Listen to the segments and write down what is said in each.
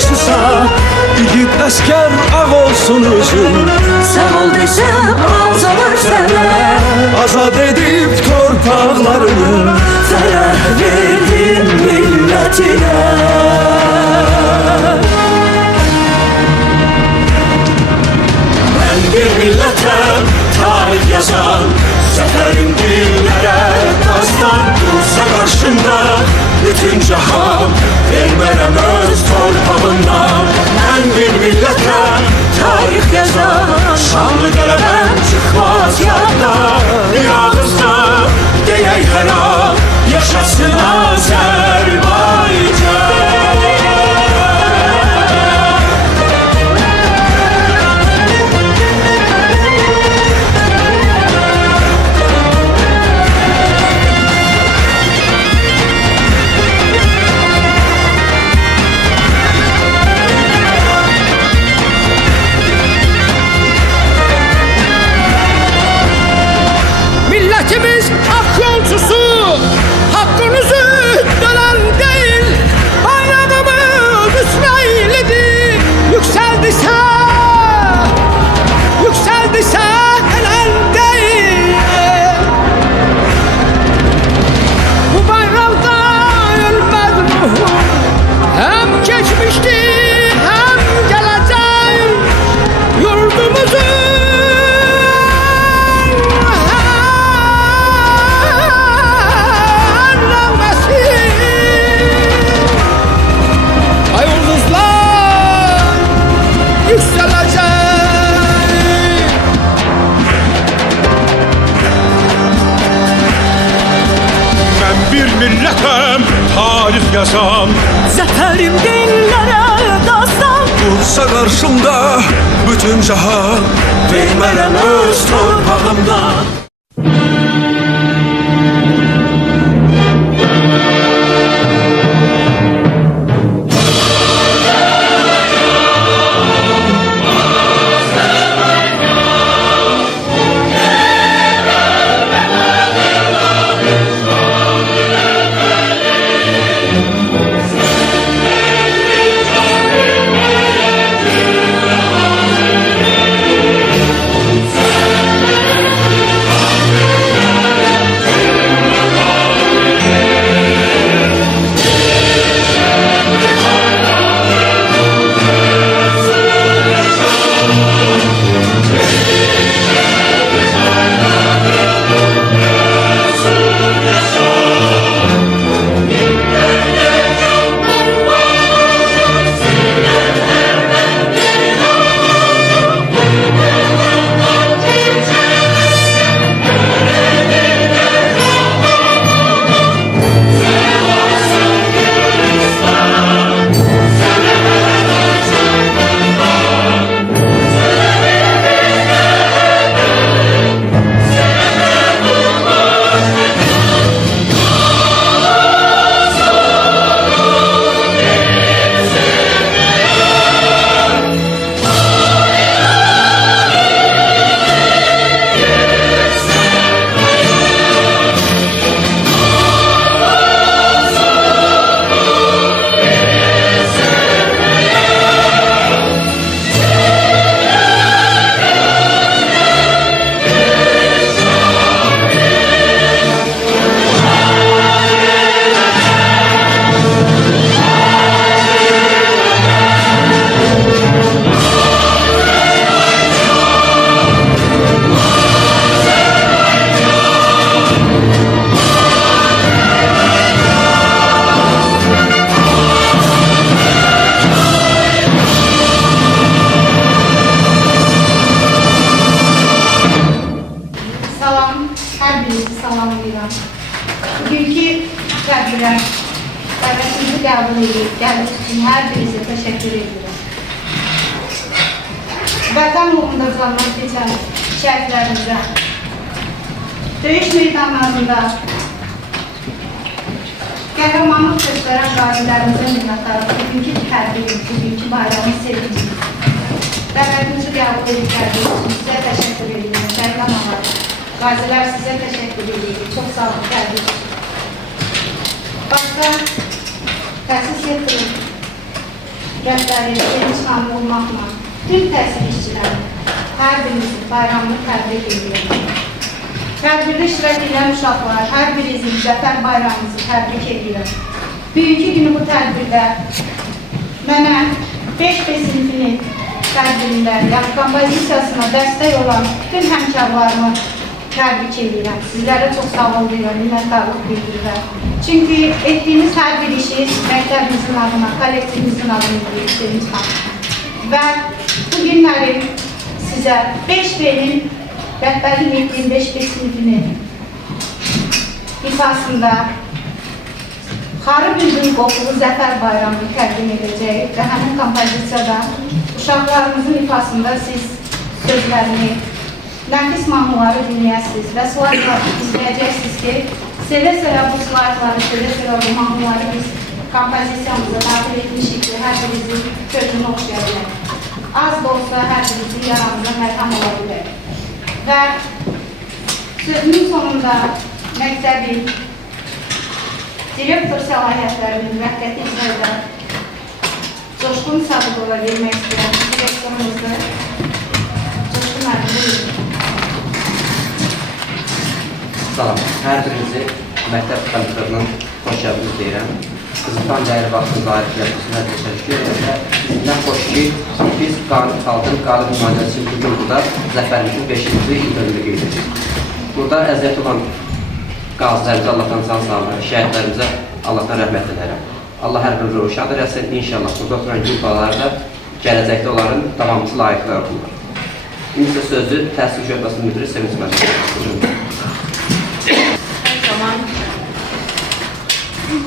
yaşısa, igid əskər ağ olsun üzün. Sağ ol desem az olur sana. Azad edip torpaqlarını Fərəh verdin millətinə. Ben bir millətəm, tarih yazan, zəfərim dillərə dastan. Dursa qarşında bütün cahan, vermərəm öz torpağından. Ben bir millətəm, Tarix yazan şanlı qələbəm çıxmaz yadda. Bir ağızda deyək hər an, yaşasın Azərbaycan. Milletimiz ak yolcusu, hakkınızı dönen değil. Bayrağımız İsrail'idir. Yükseldiyse helal değil. Bu bayrakta ölmez ruhum. Hem geçmişti hem gelecek yurdumuzun. Ben bir millətəm, tarix yazan, Zəfərim dillərə dastan. dursa qarşımda bütün cahan, vermərəm öz torpağımdan. tədbirə dəvətimizi qəbul edib, gəldiyiniz üçün hər birinizə təşəkkür edirəm. Vətən uğrunda canlar keçən şəhidlərimizə, döyüş meydanlarında qəhrəmanlıq göstərən qazilərimizə minnətdarıq. Bugünkü tədbirimiz, bugünkü bayramımız, sevincimiz. Dəvətimizi qəbul edib gəldiyiniz üçün sizə təşəkkür edirəm. Qəhrəmanlar, qazilər sizə təşəkkür edirik. Çox sağ olun gəldiyiniz üçün. Başqa təhsil sektoru rəhbəri Sevinç xanım olmaqla tüm təhsil işçiləri hər birinizin bayramını təbrik edirəm. Tədbirdə iştirak edən uşaqlar, hər birinizin zəfər bayramınızı təbrik edirəm. Bugünkü günü bu tədbirdə mənə 5B sinifinin tədbirində, yəni kompozisiyasına dəstək olan bütün həmkarlarımı təbrik edirəm. Sizlərə çox sağ ol deyirəm, minnətdarlıq bildirirəm. Çünki etdiyiniz hər bir işi məktəbimizin adına, kollektivimizin adına deyir Sevinç xanım. Və bu günləri sizə 5B-nin rəhbərlik etdiyim 5B sinifinin ifasında Xarı Bülbül Qopulu Zəfər bayramını təqdim edəcək və həmin kompozisiyada uşaqlarımızın ifasında siz sözlərini, nəfis mahnıları dinləyəsiniz və slaytları izləyəcəksiniz ki, sevə-sevə bu slaytları, sevə-sevə bu mahnıları biz kompozisiyamıza daxil etmişik ki, hər birinizin sözünü oxşaya bilər. Az da olsa hər birinizin yaramıza məlham ola bilər. Və sözümün sonunda məktəbin direktor səlahiyyətlərinin müvəqqəti icra edən Coşqun Sadıqova vermək istəyən direktorumuzda Coşqun müəllim, buyurun. Salam, hər birinizi məktəb komitəsindən xoş gəldiniz deyirəm. Qızıltan dəyəri vaxtınızı ayrıqləşməsinə təşəkkür edirəm və bizdən xoş ki, biz xalqın qalib nümayəndəsi bugün burada zəfərimizin 5-ci ildönümünü qeyd edirik. Burada əziyyət olan qazilərimizə Allahdan can sağlar, şəhidlərimizə Allahdan rəhmət edərəm. Allah hər bir ruhu şad eləsin, inşallah burada oturan gün balaları da gələcəkdə onların davamlısı layiqli olurlar. İndi isə sözü Təhsil Şöbəsinin müdiri Sevinç müəllim. Her zaman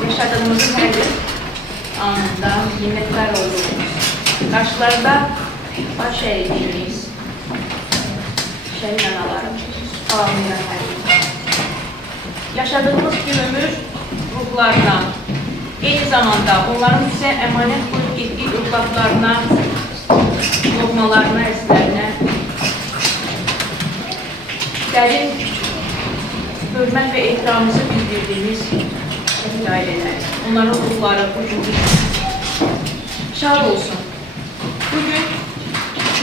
yaşadığımızın her bir anında minnettar olduğumuz, karşılarda baş eğdiğimiz şehit analarım, ağlayan her gün. Yaşadığımız günümüz ruhlarına, eyni zamanda onların bize emanet koyup gittiği ırklarına, lokmalarına, eslerine derin hürmet ve ehtiramımızı bildirdiğimiz şehit aileler, onların ruhları bugün şad olsun. Bugün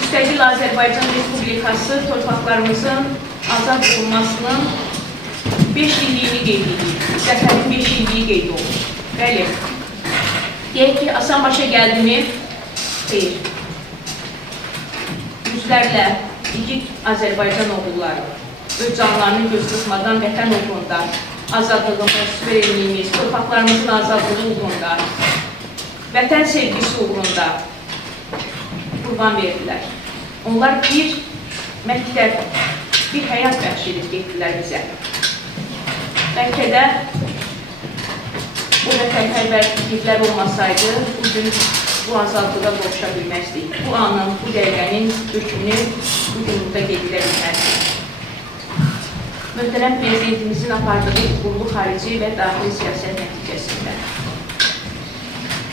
müstəqil Azərbaycan Respublikası torpaqlarımızın azad olunmasının 5 illiyini qeyd edilir. Zəfərin 5 illiyi qeyd olunur. Bəli. Deyək ki, asan başa gəldi mi? Xeyr. Yüzlərlə igid Azərbaycan oğulları öz canlarını göz qısmadan vətən uğrunda, azadlığımız, suverenliyimiz, torpaqlarımızın azadlığı uğrunda, vətən sevgisi uğrunda qurban verdilər. Onlar bir məktəb, bir həyat bəxş edib getdilər bizə. Bəlkə də o vətənpərvərliklər olmasaydı, bugün bu azadlığa qovuşa bilməzdik. Bu anın, bu dəqiqənin hökmünü bugün burada qeyd edə bilməzdik. Möhtərəm Prezidentimizin apardığı uğurlu xarici və daxili siyasət nəticəsində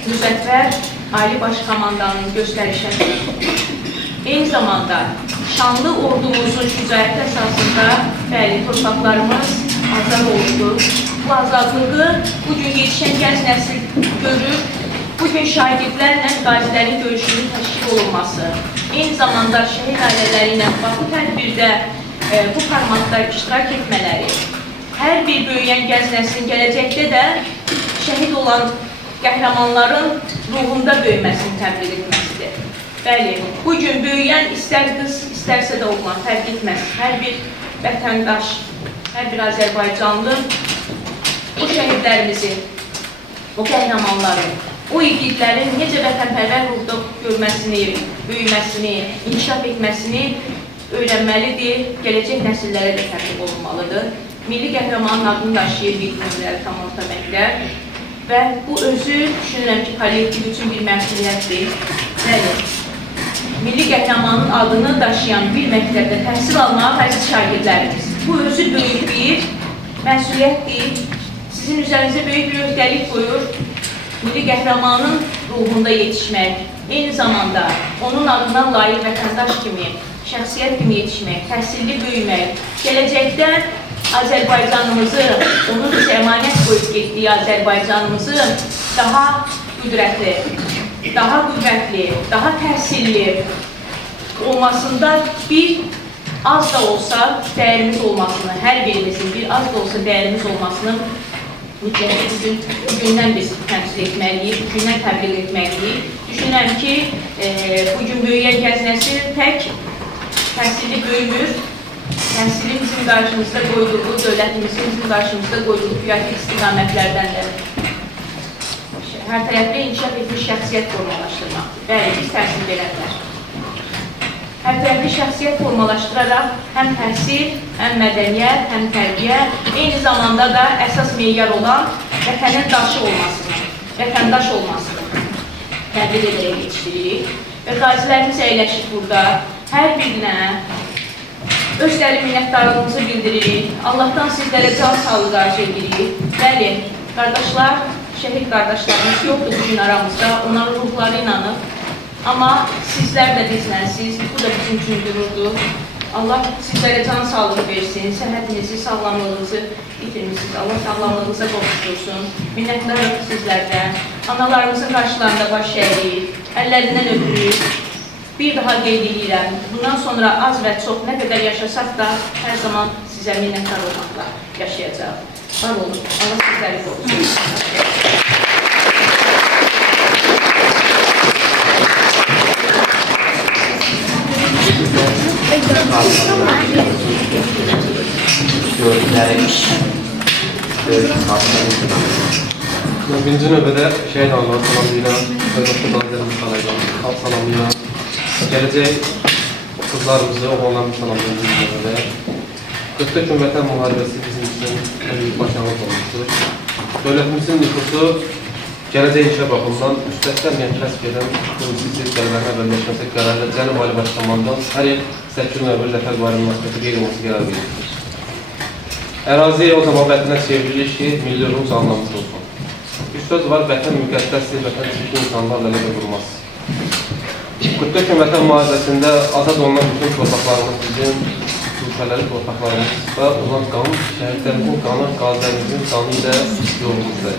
müzəffər Ali Baş Komandanın göstərişə eyni zamanda şanlı ordumuzun şücaəti əsasında bəli, torpaqlarımız azad olundu. Bu azadlığı bugün yetişən gənc nəsil görür. Bugün şagirdlərlə qazilərin görüşünün təşkil olunması, eyni zamanda şəhid ailələri ilə bu tədbirdə bu formatda iştirak etmələri, hər bir böyüyən gənc nəslin gələcəkdə də şəhid olan qəhrəmanların ruhunda böyüməsini təbliğ etməsidir. Bəli, bugün böyüyən istər qız, istərsə də oğlan fərq etməz. Hər bir vətəndaş, hər bir Azərbaycanlı o şəhidlərimizin, o qəhrəmanların, o igidlərin necə vətənpərvər ruhda görməsini, böyüməsini, inkişaf etməsini öyrənməlidir, gələcək nəsillərə də təbliğ olunmalıdır. Milli qəhrəmanın adını daşıyır bir günləri tam orta məktəb və bu özü düşünürəm ki, kollektiv üçün bir məsuliyyətdir. Bəli, milli qəhrəmanın adını daşıyan bir məktəbdə təhsil almaq əziz şagirdlərimiz. Bu özü böyük bir məsuliyyətdir. Sizin üzərinizə böyük bir öhdəlik qoyur. Milli qəhrəmanın ruhunda yetişmək, eyni zamanda onun adına layiq vətəndaş kimi, şəxsiyyət kimi yetişmək, təhsilli böyümək, gələcəkdə Azərbaycanımızı, onun bizə əmanət qoyub getdiyi Azərbaycanımızı daha qüdrətli, daha qüvvətli, daha təhsilli olmasında bir az da olsa değerimiz olmasını, hər birimizin bir az da olsa değerimiz olmasını mütləq bugündən biz təmsil etməliyik, bugündən təbliğ etməliyik. Düşünürəm ki, bugün böyüyən gəz nəsil tək təhsili böyümür, təhsilin bizim qarşımızda qoyduğu, dövlətimizin bizim qarşımızda qoyduğu prioritet istiqamətlərdən də hər tərəfli inkişaf etmiş şəxsiyyət formalaşdırmaqdır. Bəli, biz təhsil verənlər. Hər tərəfli şəxsiyyət formalaşdıraraq həm təhsil, həm mədəniyyət, həm tərbiyə, eyni zamanda da əsas meyar olan vətənin daşı olmasını, vətəndaş olmasını təbliğ edərək yetişdiririk. Və qazilərimiz əyləşib burada, hər birinə özləri minnətdarlığımızı bildiririk. Allah'tan sizlərə can sağlığı arzu edirik. Bəli, qardaşlar, şəhid qardaşlarımız yoxdur bugün aramızda, onların ruhları inanıb. Amma sizlər də bizlənsiz, bu da bizim üçün qürurdur. Allah sizlərə can sağlığı versin, səhhətinizi, sağlamlığınızı itirmişsiniz. Allah sağlamlığınıza qovuştursun. Minnətdarıq sizlərdən. Analarımızın qarşılarında baş əyirik, əllərindən öpürük. Bir daha qeyd edirəm, bundan sonra az və çox nə qədər yaşasaq da hər zaman sizə minnətdar olmaqla yaşayacaq. Var olun, Allah sizləri qorusun. Birinci növbədə şəhid analarını salamlayıram, hörmətli qazilərimizi salamlayıram, gələcək qızlarımızı, oğlanlarımızı salamlayıram birinci növbədə. 44 gün vətən müharibəsi bizim üçün büyük başlanğıc olmuşdur. Dövlətimizin nüfusu gələcək inkişaf baxımından müstəsna kəsb edən qurumsuz qələbənin əməlləşməsi qərarıyla Cənab Ali Baş Komandan hər il 8 növbəli Zəfər Bayramı münasibəti qeyd olması qərar verilmişdir. Ərazi o zaman vətənə çevrilir ki, milli ruh canlanmış olsun. Bir söz var, vətən müqəddəsdir, vətən çirkin insanlarla əlaqə qurmaz. 44 gün vətən müharibəsində azad olunan bütün torpaqlarımız bizim, ülkələri torpaqlarımız və olan qan, şəhidlərimizin qanı, qazilərimizin qanı ilə yorulmuşdur.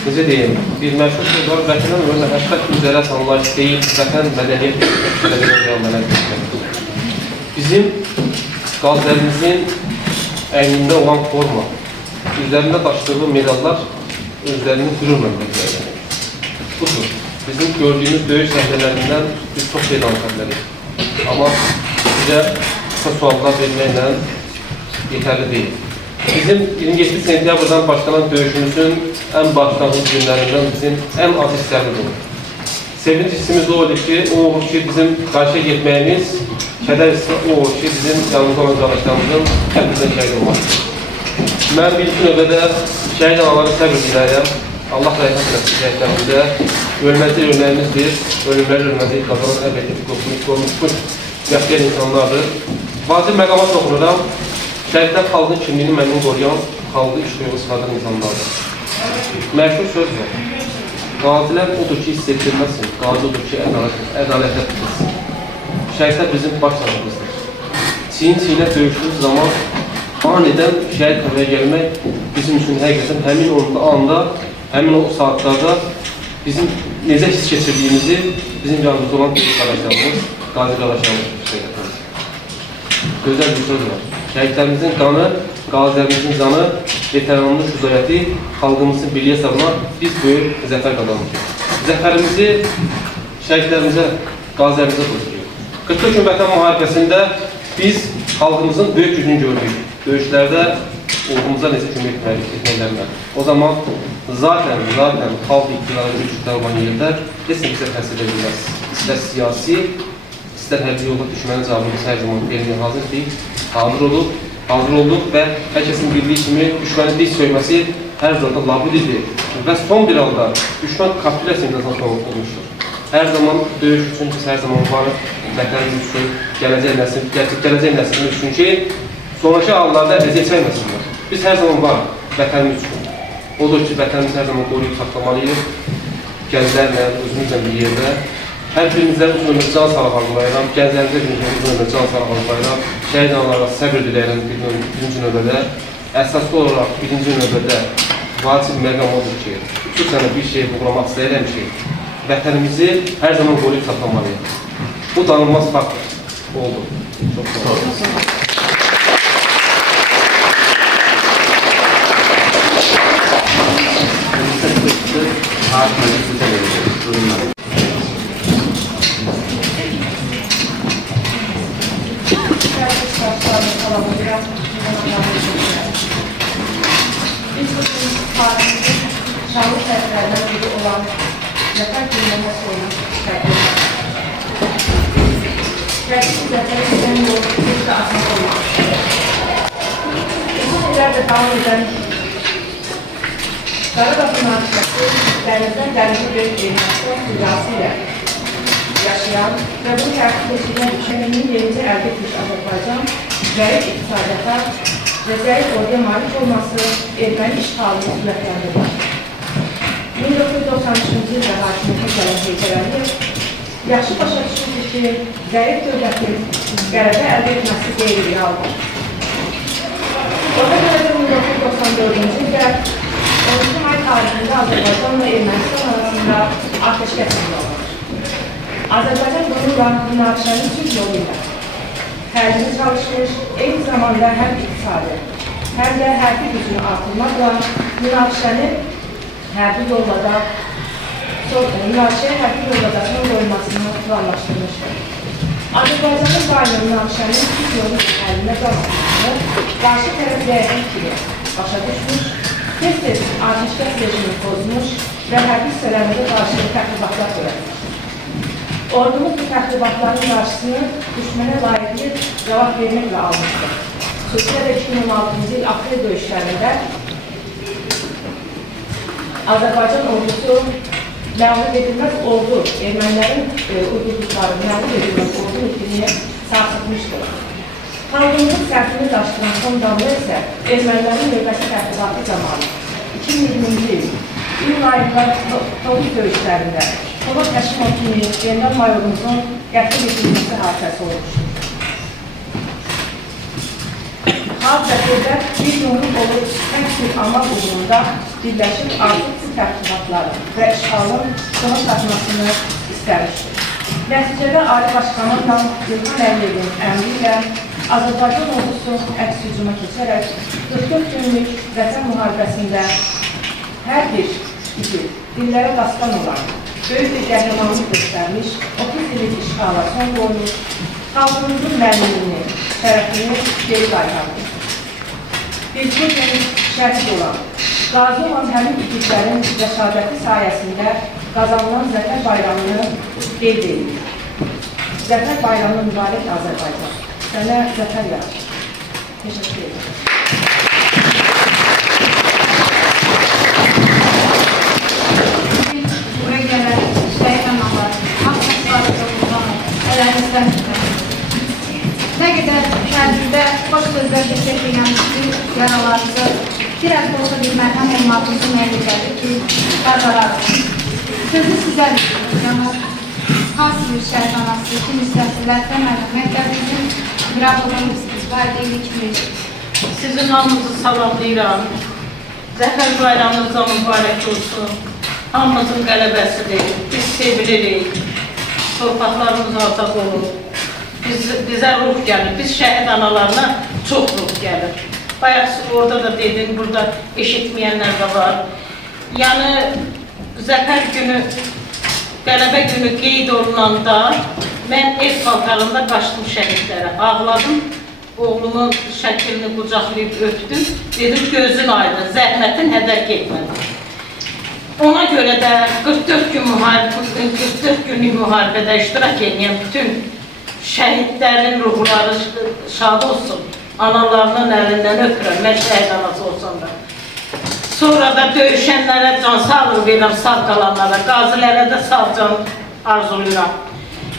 Necə deyim, bir məşhur söz var, vətənən ölmə həqiqət üzərə sanılayış deyil, vətən mədəniyyət bizim qazilərimizin əynində olan forma, üzərində daşıdığı medallar özlərinin qürur mənbələri. Budur, bizim gördüyümüz döyüş səhnələrindən biz çox şey danışa bilərik. Amma bizə kısa suallar verməklə yetərli deyil. Bizim 27 sentyabrdan başlanan döyüşümüzün ən başlanğıc günlərindən bizim ən az hissəmiz olur. Sevinç hissimiz o olur ki, bizim qarşıya getməyimiz, kədər hissi o olur ki, bizim yanımızda olan qardaşlarımızın həmimizdən şəhid olmasıdır. Mən birinci növbədə şəhid anaları səbir diləyəm. Allah rəhmət eləsin şəhidlərimizə. Ölməzi ölməyimizdir, ölümləri ölməzi qazanan əbədi qormuşmuş yaşayan insanlardır. Vacib məqama toxunuram. Şəhidlər xalqın kimliyini məmnun qoruyan, xalqı iş duyğu sıxadan insanlardır. Məşhur söz var. Qazilər odur ki, hiss etdirməsin, qazi odur ki, ədalətlə bitirsin. Şəhidlər bizim baş sağlığımızdır. Çiyin-çiyinə döyüşdüyümüz zaman aniden şəhid xəbərə gəlmək bizim üçün həqiqətən həmin anda, həmin o saatlarda bizim necə hiss keçirdiyimizi bizim yanımızda olan qardaşlarımız, qazi qardaşlarımız şəhidlər. Gözəl bir söz var. Şəhidlərimizin qanı, qazilərimizin canı, veteranlıq şüzayəti, xalqımızın birliyə savuna biz böyük zəfər qazanmışıq. Zəfərimizi şəhidlərimizə, qazilərimizə qoyduruq. 44 gün vətən müharibəsində biz xalqımızın böyük gücünü gördük. Döyüşlərdə ordumuza necə kömək etməklərinə. O zaman zaten xalq iqtidarı güclüklər olan yerdə heç nə bizə təsir edilməz. İstər siyasi, istər hərbi yolda düşmənin cavabımız hər zaman verməyə hazır olduq və hər kəsin bildiyi kimi düşmənin diz söyməsi hər zaman labudidir və son bir halda düşmən kapitülyasiyasından sonra olmuşdur. Hər zaman döyüş üçün biz hər zaman varıq, vətənimiz üçün, gələcək nəslimiz üçün ki, sonraki hallarda əziyyət çəkməsinlər. Biz hər zaman varıq, vətənimiz üçün. Odur ki, vətənimiz hər zaman qoruyub saxlamalıyıq, gənclərlə, özümüzlə bir yerdə. Hər birimizdən uzun ömür can sağlıq arzulayıram, gənclərimizə uzun ömür can sağlıq arzulayıram, şəhid analara səbir diləyirəm birinci növbədə. Əsaslı olaraq birinci növbədə vacib məqam odur ki, xüsusən bir şey vurulamaq istəyirəm ki, vətənimizi hər zaman qoruyub saxlamalıyıq. Bu danılmaz fakt oldu. Çox sağ olun. Ağaç meclisinde veriyoruz. Durumlar. Biz bugün tarihimizin şanlı şərtlərdən biri olan Zəfər günlərinə soyunuz şərtlərdir. Şərtsiz zəfər edən yol bir də asıl olmaq. Bu illərdə davam edən Qarabağ münaqişəsi dənizdən dənizə bir elmasyon dünyası ilə yaşayan və bu tərtibləşdirən ülkənin yenincə əldə etmiş Azərbaycan zəif iqtisadiyyata və zəif orduya malik olması erməni işğalını sürətləndirir. 1993-cü ildə hakimiyyətə gələn Heydər Əliyev yaxşı başa düşürdü ki, zəif dövlətin qələbə əldə etməsi qeyri-realdır. Ona görə də 1994-cü ildə 12 may tarixində Azərbaycan və Ermənistan arasında atəşkəs imzalanır. Azərbaycan bununla münaqişənin sülh yolu ilə hərbi çalışmış, eyni zamanda həm iqtisadi, həm də hərbi gücünü artırmaqla münaqişəyə hərbi yolla da son qoyulmasını planlaşdırmışdır. Azərbaycanın daimi münaqişənin sülh yolu həlinə qalmasını qarşı tərəf rəyətin kimi başa düşmüş, tez-tez atəşkəs rejimini pozmuş və hərbi hissələrində qarşı təxribatlar törətmişdir. Ordumuz bu təxribatların qarşısını düşmənə layiqli cavab verməklə almışdır. Xüsusilə də 2016-cı il aprel döyüşlərində Azərbaycan ordusu məğlub edilməz ordu, ermənilərin uydurduqları məğlub edilməz ordu nitqini sarsıtmışdır. Xalqımızın sərfini daşdıran son damla isə ermənilərin növbəti təxribatı zamanı 2020-ci il iyun ayında Tovuz döyüşlərində Polat Həşimov kimi general mayorumuzun qətil edilməsi hadisəsi olmuşdur. Xalq və dövlət bir yumruq olub tək bir amaq uğrunda birləşib artıq bu təxribatları və işğalın sona çatmasını istəmişdir. Nəticədə Ali Başkomandan İlham Əliyevin əmri ilə Azərbaycan ordusu əks hücuma keçərək 44 günlük Vətən müharibəsində hər bir igid, dillərə dastan olan böyük bir qəhrəmanlıq göstərmiş, 30 illik işğala son qoymuş, xalqımızın mənliyini, şərəfini geri qaytarmış. Biz bugün şəhid olan, qazi olan həmin igidlərin rəşadəti sayəsində qazanılan Zəfər bayramını qeyd edilir. Zəfər bayramını mübarək Azərbaycan. Sənə zəfər yaraşır. Teşekkür ederim. Buraya gelen şehit analar, əllərinizdən nə qədər şəhiddə xoş sözlər keçirdiğiniz yaralarınızı bir az da olsa bir mərhəm olmağınızı məlumədir ki, qardalarım. Sözü sizə yanar. Hansı bir şəhid anası, kim istəsirlər, təməli məktəbimizin mürafiqimiz, valideynlik kimi. Sizin hamınızı salamlayıram. Zəfər bayramınız mübarək olsun. Hamımızın qələbəsidir. Biz sevilirik. Torpaqlarımız azad olur. Bizə ruh gəlir. Biz şəhid analarına çox ruh gəlir. Bayaq orada da dedim, burada eşitməyənlər də var. Yəni, Zəfər günü, qələbə günü qeyd olunanda mən ev paltarında qaçdım şəhidlərə. Ağladım, oğlumun şəklini qucaqlayıb öpdüm. Dedim, gözün aydın, zəhmətin hədər getmədi. Ona görə də 44 günlük müharibədə iştirak edən bütün şəhidlərin ruhları şad olsun. Analarının əlindən öpürəm, mən şəhid anası olsam da. Sonra da döyüşənlərə can sağlığı verirəm, sağ qalanlara, qazilərə də sağ can arzuluyuram.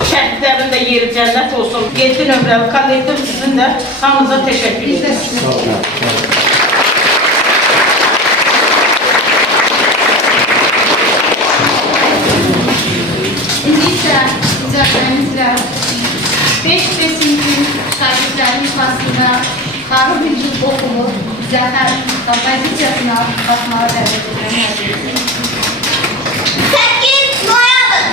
Şəhidlərin də yeri cənnət olsun. 7 nömrəli kollektiv sizin də hamınıza təşəkkür edirəm. İndi isə icazənizlə 5 sinifin şagirdlərin ifasında tarix bilgi oxunub Zəfər kompozisiyasına baxmağa dəvət edirəm. 8 noyabr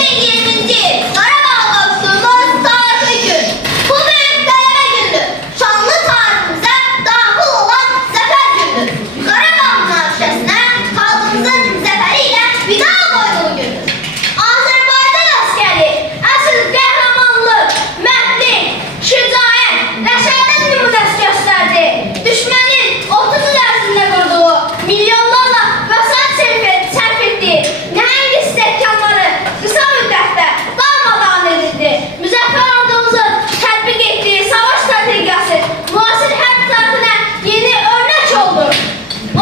2020 yıl Qarabağ qovuşduğumuz tarixli gün. Bu büyük qələbə gündür. Şanlı tariximizə daxil olan zəfər gündür. Qarabağ münaqişəsinə xalqımızın zəfəri ilə vida qoyduğu gündür. Azərbaycan əskəri əsl qəhrəmanlıq, mərdlik, şücaət, rəşadət nümunəsi göstərdi. Düşmənin 30 il ərzində qurduğu milyonlarla vəsait sərf etdiyi nəhəng istehkamları qısa müddətdə darmadağın edildi. Müzəffər ordumuzun tətbiq etdiyi savaş strategiyası müasir hərb tarixinə yeni örnek oldu.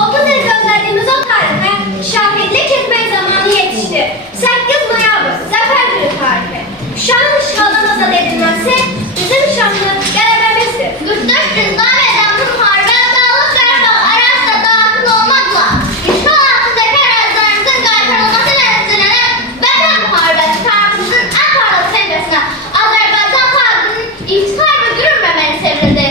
30 il gözlədiyimiz o tarixə şahidlik etmək zamanı yetişdi. 8 noyabr Zəfər Günü tarihi. Şuşanın işğaldan azad edilməsi bizim şanlı qələbəmizdir. 44 gün davam edən bu müharibə Dağlıq Qarabağ ərazisində daxil olmaqla işğal altındakı ərazilərimizin qaytarılması nəticələnən Vətən müharibəsi tariximizin ən parlaq səviyyəsinə Azərbaycan xalqının iftixar və qürur məməni çevrildi.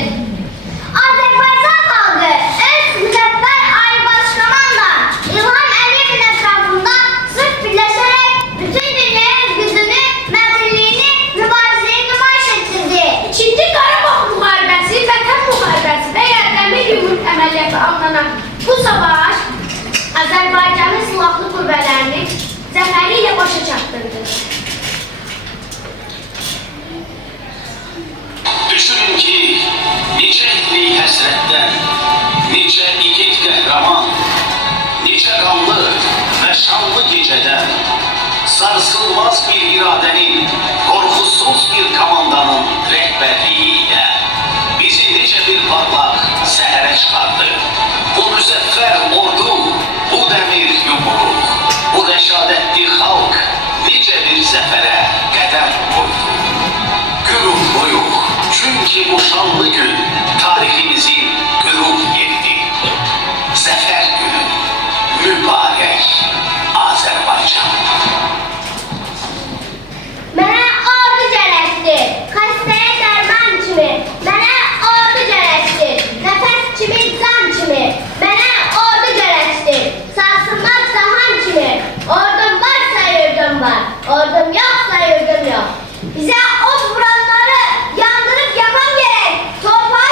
Azərbaycan xalqı öz müzəffər Ali Baş Komandan İlham Əliyevin ətrafında sırf birləşərək bütün dünyaya gücünü, mərdliyini, mübarizəyi nümayiş etdirdi. İkinci Qarabağ müharibəsi Vətən müharibəsi və Yərdəmir yumruq əməliyyatı adlanan bu savaş Azərbaycanın silahlı qüvvələrini zəfəri ilə başa çatdırdı. Düşünün ki, nice illik həsrətdən, nice igid qəhrəman, nice qanlı və şanlı gecədən, sarsılmaz bir iradənin, qorxusuz bir komandanın rəhbərliyi ilə bizi necə bir parlaq səhərə çıxardı. Bu müzəffər ordu, bu dəmir yumruq, bu rəşadətli xalq necə bir zəfərə qədəm qoydu. Gürur buyuq, çünki bu şanlı gün tariximizin qürur yeridir. Zəfər günü, mübarək Azərbaycan. Mənə ordu gərəkdir, xəstəyə dərman kimi. Mənə ordu gərəkdir, nəfəs kimi can kimi. Mənə ordu gərəkdir, sarsılmaz cahan kimi. Ordum varsa yurdum var, ordum yoxsa yurdum yox. Bizə od vuranları yandırıb yakan gerek, torpağa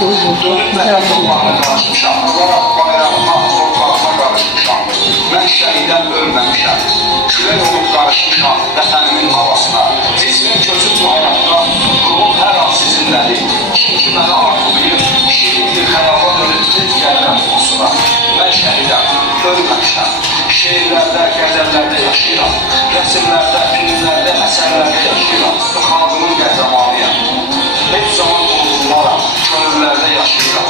Dönüb vətən torpağına qarışmışam. Olaraq bayrağıma, torpağıma qarışmışam. Mən şəhidəm ölməmişəm. Külək olub qarışmışam vətənimin havasına. Cismim köçüb bu həyatda, ruhum hər an sizinlədir. Kim ki mənə arzulayır, şirin bir xəyala dönüb tez gəlirəm onsuna. Mən şəhidəm, ölməmişəm. Şeirlərdə, qəzəllərdə yaşayıram. Rəsimlərdə, filmlərdə, əsərlərdə yaşayıram. Xalqımın qəhrəmanıyam. Heç zaman unutulmaram, könüllərdə yaşayıram.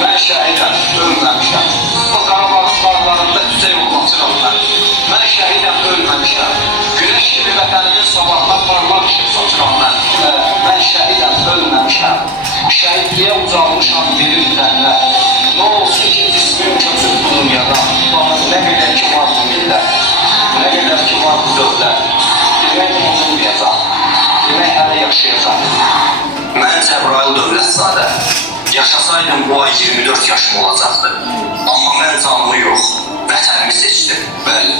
Mən şəhidəm, ölməmişəm. Bu Qarabağın dağlarında düzey ulaşıram mən. Mən şəhidəm, ölməmişəm. Güneş kimi vətənimin sabahına parlaq işıq saçıram mən. Mən şəhidəm, ölməmişəm. Şəhidliyə ucalmışam bilir tənlər. Nə olsun ki, cismim köçüb bu dünyadan. Nə qədər ki var bu millət, nə qədər ki var bu dövlət. Demək unutulmayacaq, demək hələ yaşayacaq. Mən Cəbrayıl Dövlətzadə. Yaşasaydım bu ay 24 yaşım olacaqdı. Amma mən canımı yox, vətənimi seçdim. Bəli,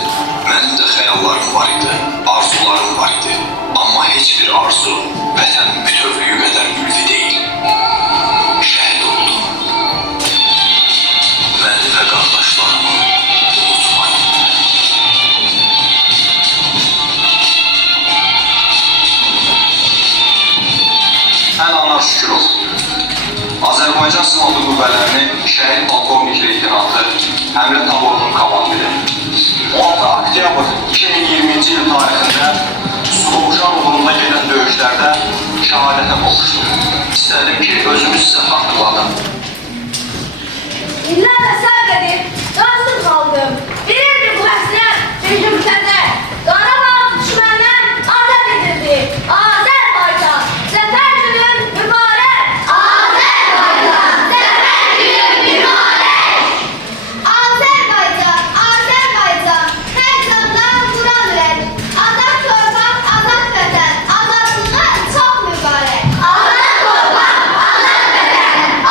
mənim də xəyallarım var idi, arzularım var idi. Amma heç bir arzu vətənin bütövlüyü qədər mülki deyil. Şəhid oldum. Məni və qardaşlarımı unutmayın. Əlana şükür olsun. Azərbaycan Silahlı Qüvvələrinin şəhid polkovnik leytenantı Həmlə Taborunun komandiri 16 oktyabr 2020-ci il tarixində Sulovuşan uğrunda gedən döyüşlərdə şəhadətə qovuşdu. İstədim ki, özümü sizə xatırladım. İllərlə sərq edib, qansız xalqım. Bilirdi bu həsrət, bir gün bitəcək. Qarabağ düşməndən azad edildi. Azərbaycan, zəfər günün mübarək. Azərbaycan, zəfər günün mübarək. Azərbaycan, Azərbaycan, hər candan Quran ürək. Azad torpaq, azad vətən, azadlığı çox mübarək. Azad torpaq, azad vətən,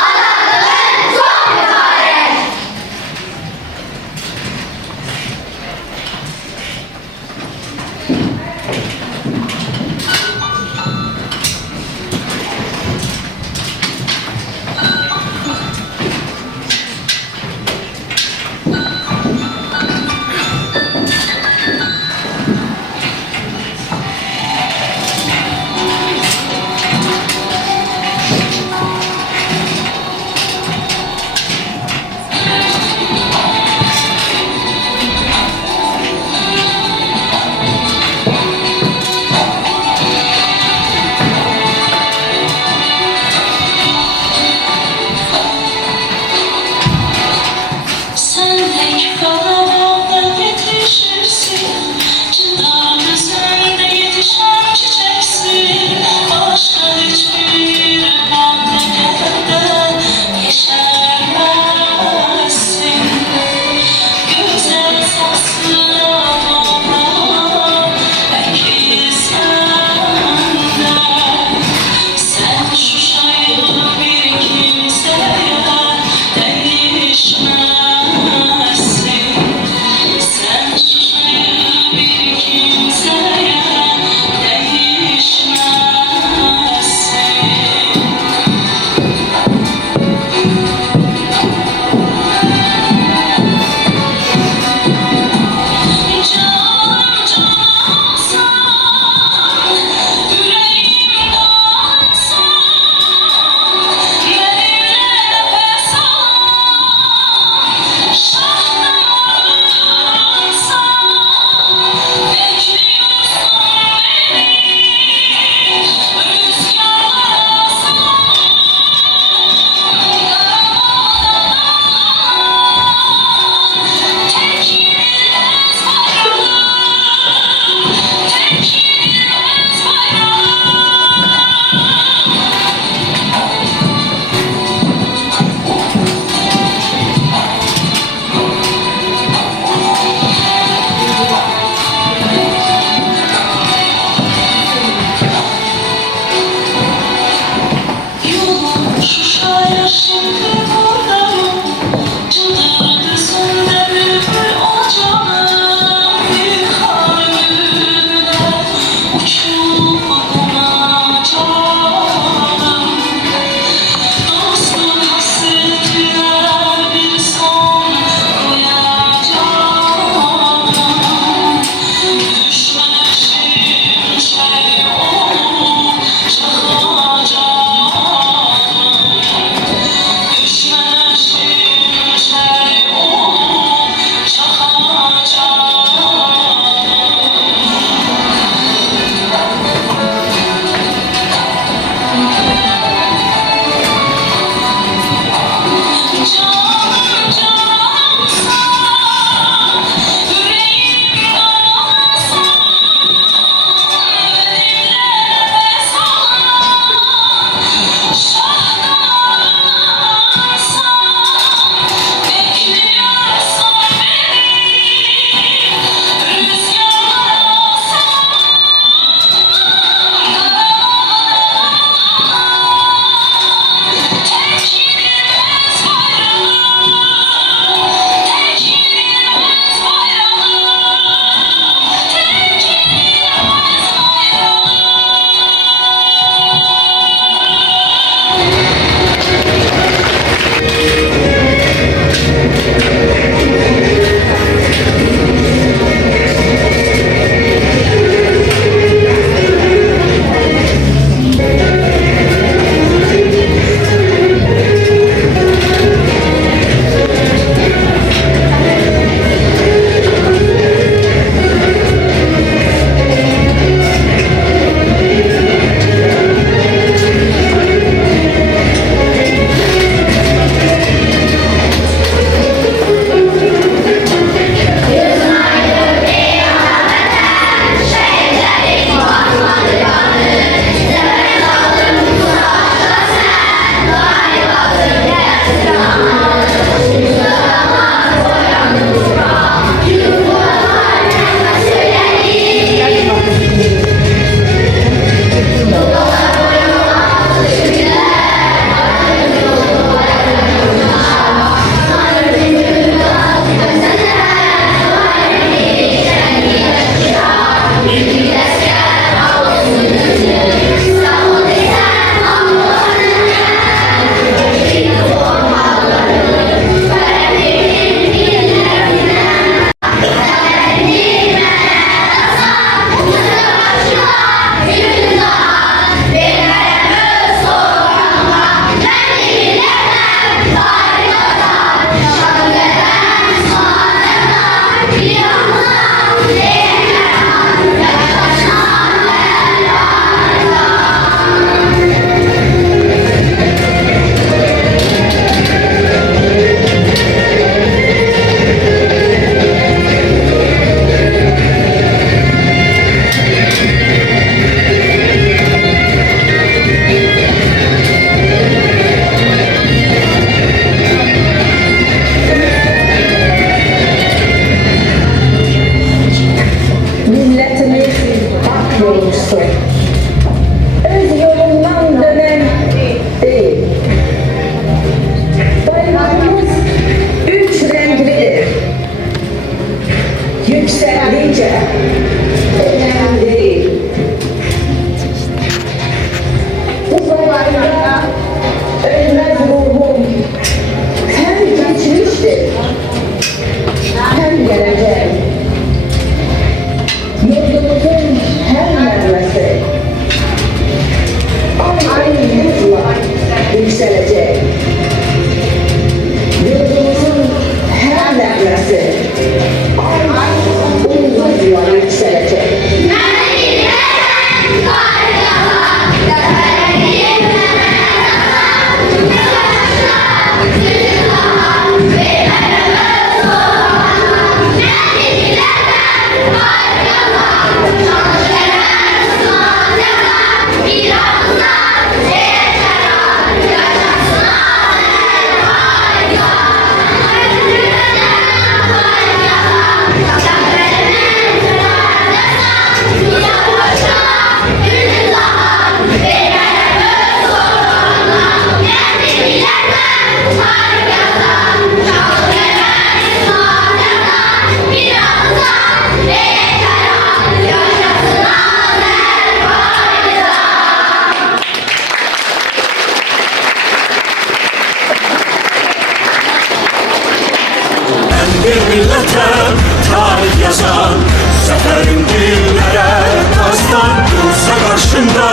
millətəm tarix yazan Zəfərim dillərə dastan dursa qarşında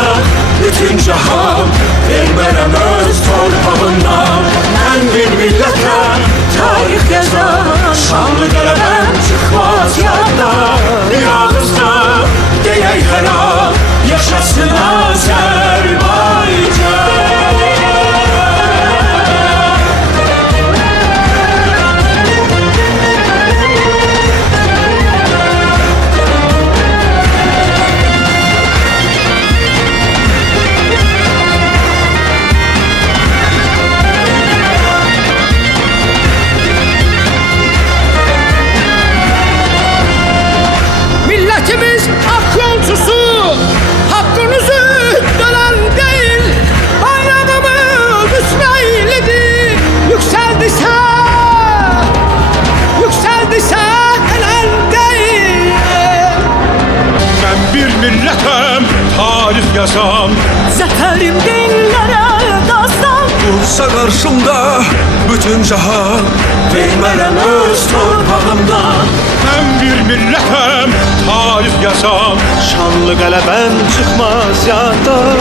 bütün cahan vermərəm öz torpağından Mən bir millətəm tarix yazan şanlı qələbəm çıxmaz yadda Bir ağızda deyək hər an yaşasın Azərbaycan Milletimiz ak yolcusu, hakkınızı dönen değil. Bayrağımız İsrail'lidir, yükseldiyse helal değil. Mən bir millətəm tarix yazan Zəfərim dillərə dastan Dursa qarşımda bütün cahan vermərəm öz torpağımdan Mən bir millətəm tarix yazan şanlı qələbəm çıxmaz yaddan